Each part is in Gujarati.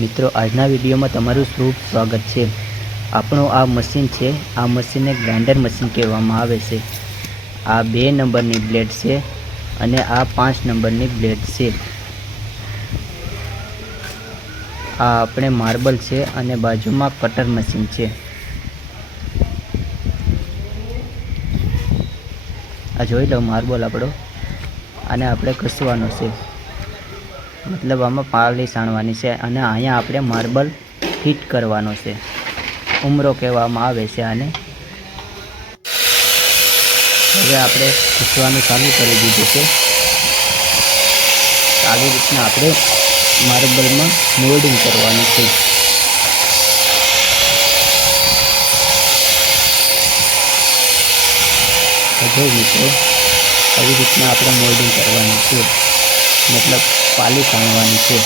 મિત્રો આજના વિડીયોમાં તમારું ખૂબ સ્વાગત છે। આપણું આ મશીન છે, આ મશીનને ગ્રાઇન્ડર મશીન કહેવામાં આવે છે। આ 2 નંબરની બ્લેડ છે અને આ 5 નંબરની બ્લેડ છે। આ આપણે માર્બલ છે અને બાજુમાં કટર મશીન છે। આ જોઈ લો માર્બલ આપણો, આને આપણે ઘસવાનો છે, मतलब આમાં પાલિશ આણવાની છે અને અહીંયા આપણે માર્બલ ફિટ કરવાનો છે, ઉમરો કહેવામાં આવે છે આને। હવે આપણે ઘસવાનું ચાલુ કરી દીધું છે। આવી રીતના આપણે માર્બલમાં મોલ્ડિંગ કરવાનું છે। જો મિત્રો આવી રીતના આપણે મોલ્ડિંગ કરવાનું છે, मतलब પાલિશ આણવાની છે।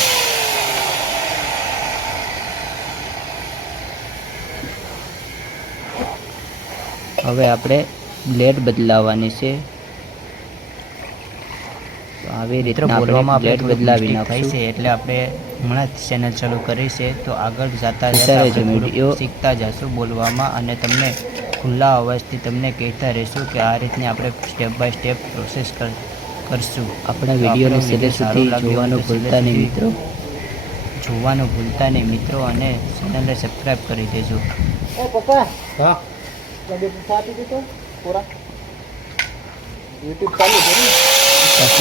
હવે આપણે બ્લેડ બદલાવવાની છે, તો આવી રીતના બોલવામાં બ્લેડ બદલાવી નાખીશું છે, એટલે આપણે હમણાં જ ચેનલ ચાલુ કરી છે, તો આગળ જતા વિડીયો શીખતા જશું બોલવામાં અને તમને ખુલ્લા અવાજથી તમને કહેતા રહીશું કે આ રીતની આપણે સ્ટેપ બાય સ્ટેપ પ્રોસેસ કરશું। આપણા વિડીયોને છેલ્લે સુધી જોવાનું ભૂલતા નહીં મિત્રો, અને ચેનલને સબસ્ક્રાઈબ કરી દેજો। પાછું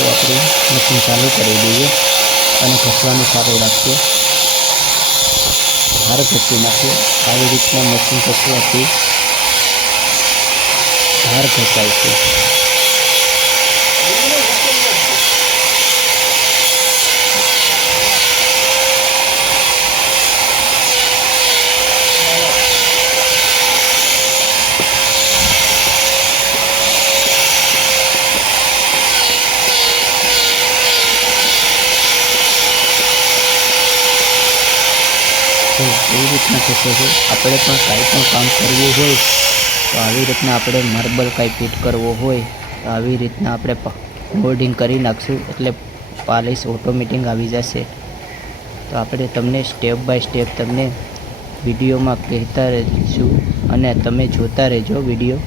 આપણે મશીન ચાલુ કરી દઈએ અને ઘસવાનું ચાલુ રાખીએ, ભાર ઘસી નાખીએ। આવી રીતના મશીન ઘસવાથી ભાર ઘસાય છે। એવી રીતના થશે છે। આપણે પણ કાંઈ પણ કામ કરવું હોય તો આવી રીતના આપણે માર્બલ કાંઈ ફિટ કરવો હોય તો આવી રીતના આપણે મોલ્ડિંગ કરી નાખશું, એટલે પાલિશ ઓટોમેટિક આવી જશે। તો આપણે તમને સ્ટેપ બાય સ્ટેપ તમને વિડીયોમાં કહેતા રહીશું અને તમે જોતા રહેજો વિડીયો।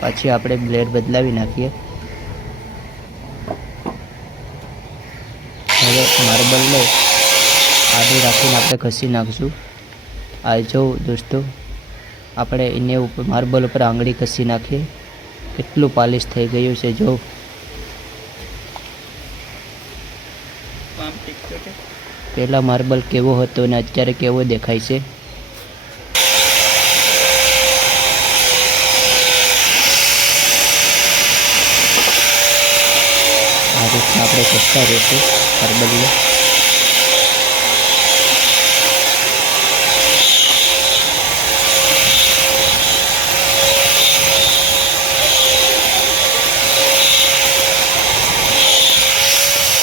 પછી આપણે બ્લેડ બદલાવી નાખીએ। હવે માર્બલને આડી રાખીને આપણે ઘસી નાખશું। આ જો દોસ્તો આપણે એને ઉપર માર્બલ ઉપર આંગળી ઘસી નાખીએ, કેટલું પાલિશ થઈ ગયું છે। જો પહેલા માર્બલ કેવો હતો અને અત્યારે કેવો દેખાય છે। આ રીતના આપણે ઘસતા રહીશું માર્બલને।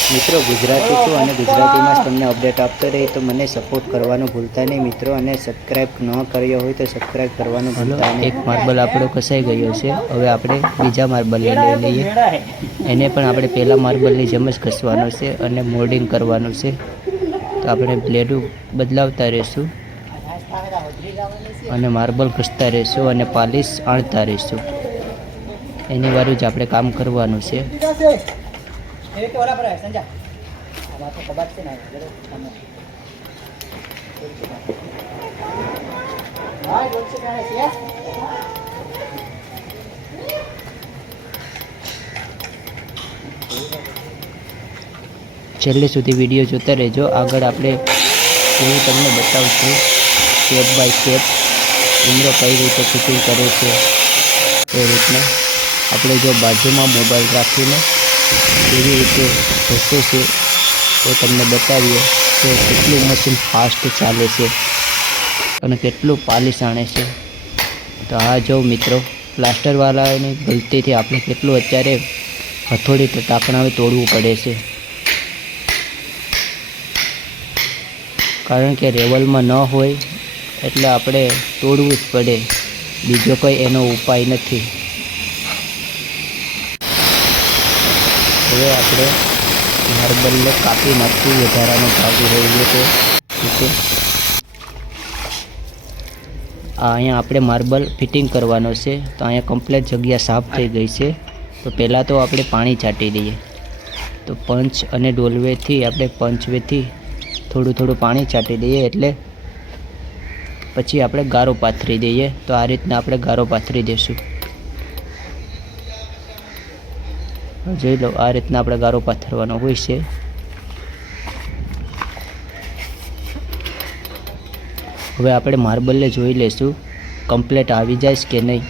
મિત્રો ગુજરાતી છું અને ગુજરાતીમાં જ તમને અપડેટ આપતો રહી, તો મને સપોર્ટ કરવાનું ભૂલતા નહીં મિત્રો, અને સબસ્ક્રાઈબ ન કર્યો હોય તો સબસ્ક્રાઈબ કરવાનું ભૂલતા નહીં। એક માર્બલ આપણો ઘસાઈ ગયો છે, હવે આપણે બીજા માર્બલને લઈ લઈએ, એને પણ આપણે પહેલાં માર્બલની જેમ જ ઘસવાનો છે અને મોલ્ડિંગ કરવાનું છે। તો આપણે બ્લેડ બદલાવતા રહીશું અને માર્બલ ઘસતા રહીશું અને પાલિશ આણતા રહીશું, એની વારું જ આપણે કામ કરવાનું છે। છેલ્લે સુધી વિડીયો જોતા રહેજો, આગળ આપણે એવું તમને બતાવશું સ્ટેપ બાય સ્ટેપ ઉમરો કઈ રીતે ફિટિંગ કરે છે। એ રીતના આપણે જો બાજુમાં મોબાઈલ રાખીને કેવી રીતે ઘસે છે તો તમને બતાવીએ કે કેટલું મશીન ફાસ્ટ ચાલે છે અને કેટલું પાલિશ આણે છે। તો આ જો મિત્રો પ્લાસ્ટરવાળાની ગલતીથી આપણે કેટલું અત્યારે હથોડી ટાંકણાએ તોડવું પડે છે, કારણ કે રેવલમાં ન હોય એટલે આપણે તોડવું જ પડે, બીજો કોઈ એનો ઉપાય નથી। હવે આપણે માર્બલને કાપી નાખશું વધારાનો ભાગ રહ્યો તો ઓકે. અહીંયા આપણે માર્બલ ફિટિંગ કરવાનો છે, તો અહીંયા કમ્પ્લીટ જગ્યા સાફ થઈ ગઈ છે. તો પહેલાં તો આપણે પાણી છાંટી દઈએ. તો પંચ અને ડોલવેથી આપણે પંચવેથી થોડું થોડું પાણી છાંટી દઈએ, એટલે પછી આપણે ગારો પાથરી દઈએ. તો આ રીતના આપણે ગારો પાથરી દઈશું. જોઈ લો, આ રીતના આપણે ગારો પાથરવાનો હોય છે. હવે આપણે માર્બલને જોઈ લઈશું કમ્પ્લીટ આવી જાય કે નહીં.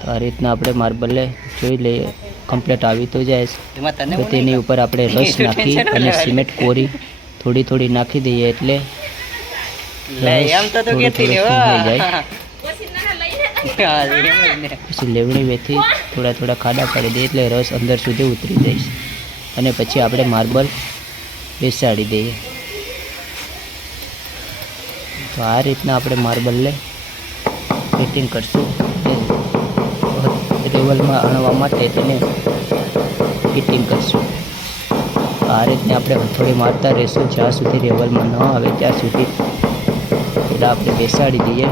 તો આ રીતના આપણે માર્બલને જોઈ લઈએ, કમ્પ્લીટ આવી તો જાય. તો તેની ઉપર આપણે રસ નાખી અને સિમેન્ટ કોરી થોડી થોડી નાખી દઈએ, એટલે પછી લેવડી વેથી થોડા થોડા ખાડા પાડી દઈએ, એટલે રસ અંદર સુધી ઉતરી જાય. અને પછી આપણે માર્બલ બેસાડી દઈએ. તો આ રીતના આપણે માર્બલને ફિટિંગ કરશું. રેવલમાં અણવા માટે તેને ફિટિંગ કરશું. આ રીતને આપણે હથોડી મારતા રહીશું જ્યાં સુધી રેવલમાં ન આવે ત્યાં સુધી. પહેલાં આપણે બેસાડી દઈએ.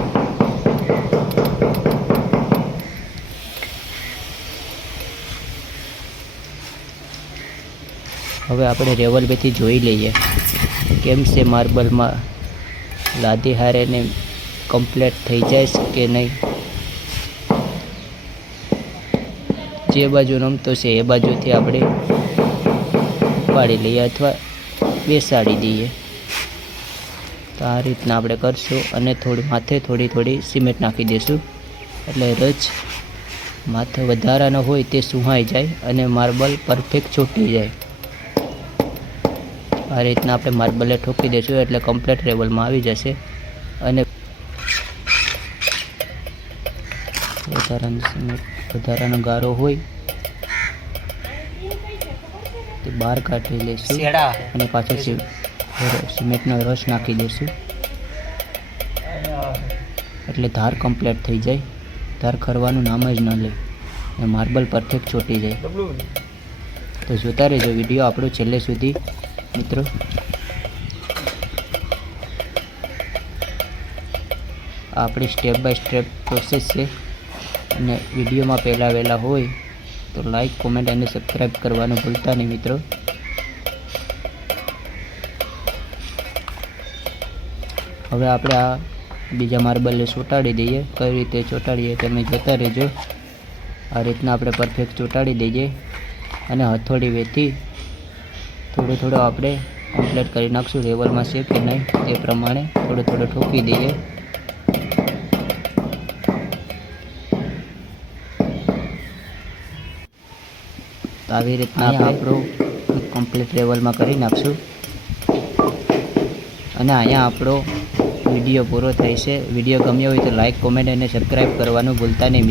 હવે આપણે રેવલ બેથી જોઈ લઈએ કેમ છે માર્બલમાં લાદી હારે ને કમ્પ્લીટ થઈ જાય કે નહીં. જે બાજુ રમતો છે એ બાજુથી આપણે પાડી લઈએ અથવા બેસાડી દઈએ. તો આ રીતના આપણે કરશું. અને માથે થોડી સિમેન્ટ નાખી દઈશું, એટલે રચ માથે વધારાનો હોય તે સુહાઈ જાય અને માર્બલ પરફેક્ટ છૂટી જાય. આ રીતના આપણે માર્બલને ઠોકી દઈશું, એટલે કમ્પ્લીટ રેવલમાં આવી જશે. અને વધારાનો ગારો હોય તે બહાર કાઢી લઈશું અને પાછો સિમેન્ટનો રસ નાખી દઈશું, એટલે ધાર કમ્પ્લીટ થઈ જાય. ધાર ખરવાનું નામ જ ન લે અને માર્બલ પરફેક્ટ છૂટી જાય. તો જોતા રહેજો વિડીયો આપણો છેલ્લે સુધી મિત્રો. આપણી સ્ટેપ બાય સ્ટેપ પ્રોસેસ છે, અને વિડીયોમાં પહેલાં વહેલા હોય તો લાઈક, કોમેન્ટ અને સબસ્ક્રાઈબ કરવાનું ભૂલતા નહીં મિત્રો. હવે આપણે આ બીજા માર્બલને ચોંટાડી દઈએ. કઈ રીતે ચોંટાડીએ તમે જોતા રહેજો. આ રીતના આપણે પરફેક્ટ ચોંટાડી દઈએ અને હથોડી વેથી થોડું થોડું આપણે કમ્પ્લીટ કરી નાખશું. રેવલમાં છે કે નહીં તે પ્રમાણે થોડું થોડું ઠોકી દઈએ. આવી રીતના આપણે આપણું કમ્પ્લીટ રેવલમાં કરી નાખશું. અને અહીંયા આપણો વિડીયો પૂરો થાય છે. વિડીયો ગમ્યો હોય તો લાઈક, કોમેન્ટ અને સબસ્ક્રાઈબ કરવાનું ભૂલતા નહીં.